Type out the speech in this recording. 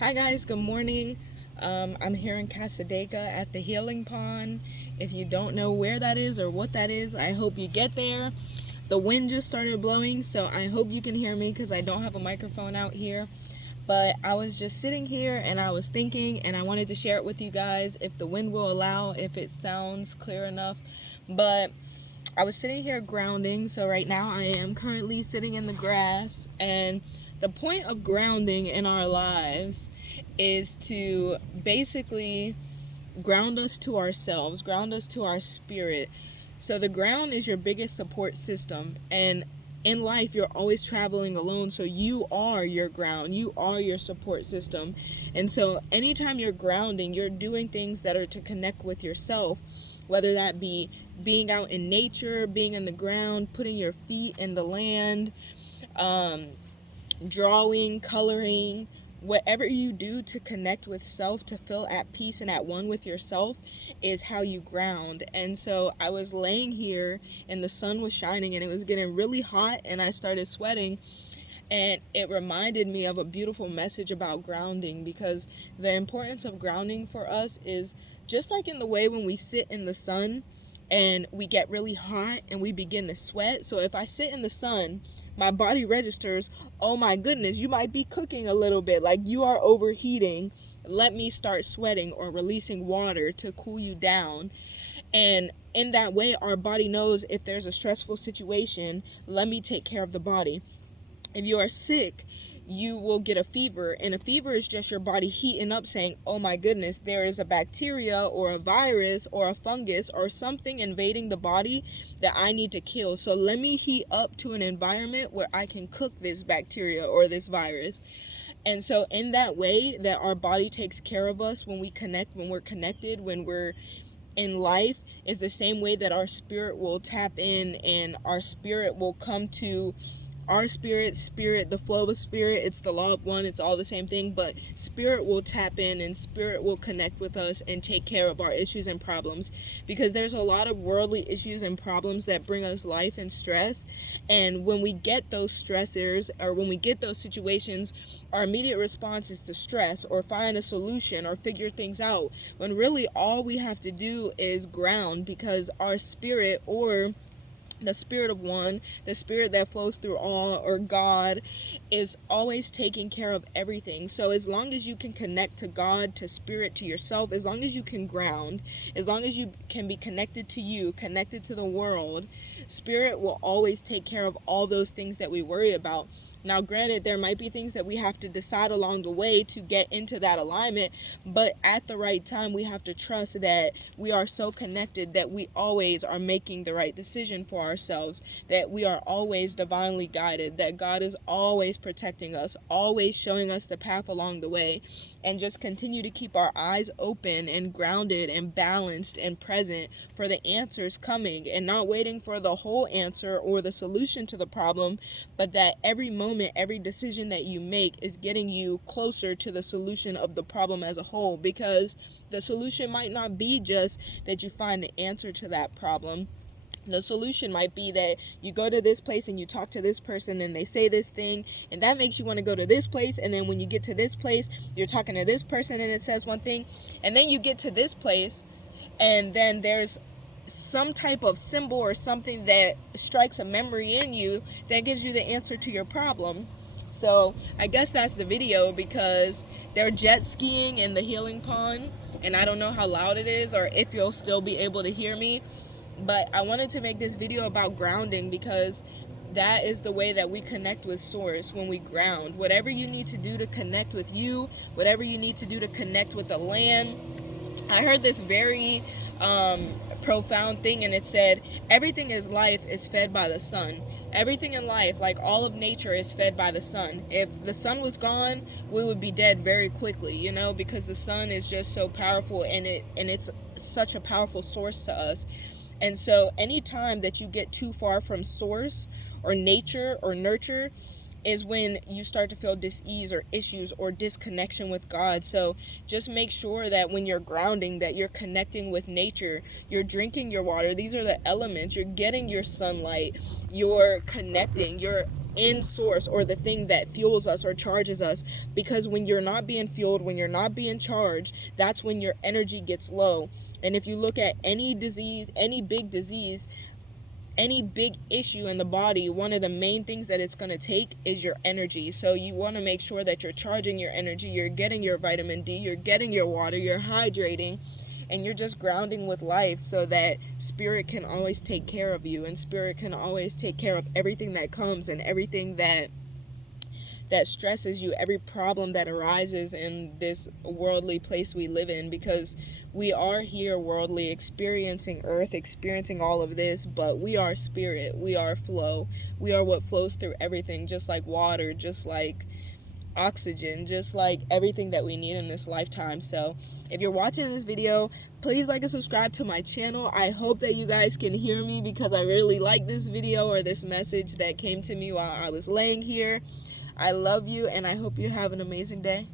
Hi guys, good morning. I'm here in Casadega at the Healing Pond. If you don't know where that is or what that is, I hope you get there. The wind just started blowing, so I hope you can hear me because I don't have a microphone out here. But I was just sitting here and I was thinking, and I wanted to share it with you guys if the wind will allow, if it sounds clear enough. But I was sitting here grounding, so right now I am currently sitting in the grass, and the point of grounding in our lives is to basically ground us to ourselves, ground us to our spirit. So the ground is your biggest support system, and in life you're always traveling alone, so you are your ground, you are your support system. And so anytime you're grounding, you're doing things that are to connect with yourself, whether that be being out in nature, being in the ground, putting your feet in the land, um, drawing, coloring, whatever you do to connect with self, to feel at peace and at one with yourself, is how you ground. And so I was laying here and the sun was shining and it was getting really hot and I started sweating, and it reminded me of a beautiful message about grounding, because the importance of grounding for us is just like in the way when we sit in the sun and we get really hot and we begin to sweat. So if I sit in the sun, my body registers, oh my goodness, you might be cooking a little bit, like you are overheating. Let me start sweating or releasing water to cool you down. And in that way, our body knows if there's a stressful situation, let me take care of the body. If you are sick, you will get a fever, and a fever is just your body heating up, saying, oh my goodness, there is a bacteria or a virus or a fungus or something invading the body that I need to kill. So let me heat up to an environment where I can cook this bacteria or this virus. And so in that way that our body takes care of us, when we connect, when we're connected, when we're in life, is the same way that our spirit will tap in and our spirit will come to our spirit, the flow of spirit. It's the law of one, it's all the same thing, but spirit will tap in and spirit will connect with us and take care of our issues and problems, because there's a lot of worldly issues and problems that bring us life and stress. And when we get those stressors, or when we get those situations, our immediate response is to stress or find a solution or figure things out, when really all we have to do is ground, because our spirit, or the spirit of one, the spirit that flows through all, or God, is always taking care of everything. So as long as you can connect to God, to spirit, to yourself, as long as you can ground, as long as you can be connected to you, connected to the world, spirit will always take care of all those things that we worry about. Now, granted, there might be things that we have to decide along the way to get into that alignment, but at the right time, we have to trust that we are so connected that we always are making the right decision for ourselves, that we are always divinely guided, that God is always protecting us, always showing us the path along the way, and just continue to keep our eyes open and grounded and balanced and present for the answers coming, and not waiting for the whole answer or the solution to the problem, but that every moment, every decision that you make is getting you closer to the solution of the problem as a whole, because the solution might not be just that you find the answer to that problem. The solution might be that you go to this place and you talk to this person and they say this thing, and that makes you want to go to this place. And then when you get to this place, you're talking to this person and it says one thing, and then you get to this place and then there's some type of symbol or something that strikes a memory in you that gives you the answer to your problem. So I guess that's the video, because they're jet skiing in the healing pond, and I don't know how loud it is or if you'll still be able to hear me, but I wanted to make this video about grounding, because that is the way that we connect with source. When we ground, whatever you need to do to connect with you, whatever you need to do to connect with the land. I heard this very profound thing, and it said everything in life is fed by the sun. Everything in life, like all of nature, is fed by the sun. If the sun was gone, we would be dead very quickly, because the sun is just so powerful, and it's such a powerful source to us. And so anytime that you get too far from source or nature or nurture is when you start to feel dis-ease or issues or disconnection with God. So just make sure that when you're grounding, that you're connecting with nature, you're drinking your water. These are the elements. You're getting your sunlight, you're connecting, you're end source, or the thing that fuels us or charges us. Because when you're not being fueled, when you're not being charged, that's when your energy gets low. And if you look at any disease, any big disease, any big issue in the body, one of the main things that it's going to take is your energy. So you want to make sure that you're charging your energy, you're getting your vitamin D, you're getting your water, you're hydrating, and you're just grounding with life, so that spirit can always take care of you, and spirit can always take care of everything that comes and everything that stresses you, every problem that arises in this worldly place we live in. Because we are here worldly, experiencing earth, experiencing all of this, but we are spirit, we are flow, we are what flows through everything, just like water, just like oxygen, just like everything that we need in this lifetime. So if you're watching this video, please like and subscribe to my channel. I hope that you guys can hear me, because I really like this video, or this message that came to me while I was laying here. I love you, and I hope you have an amazing day.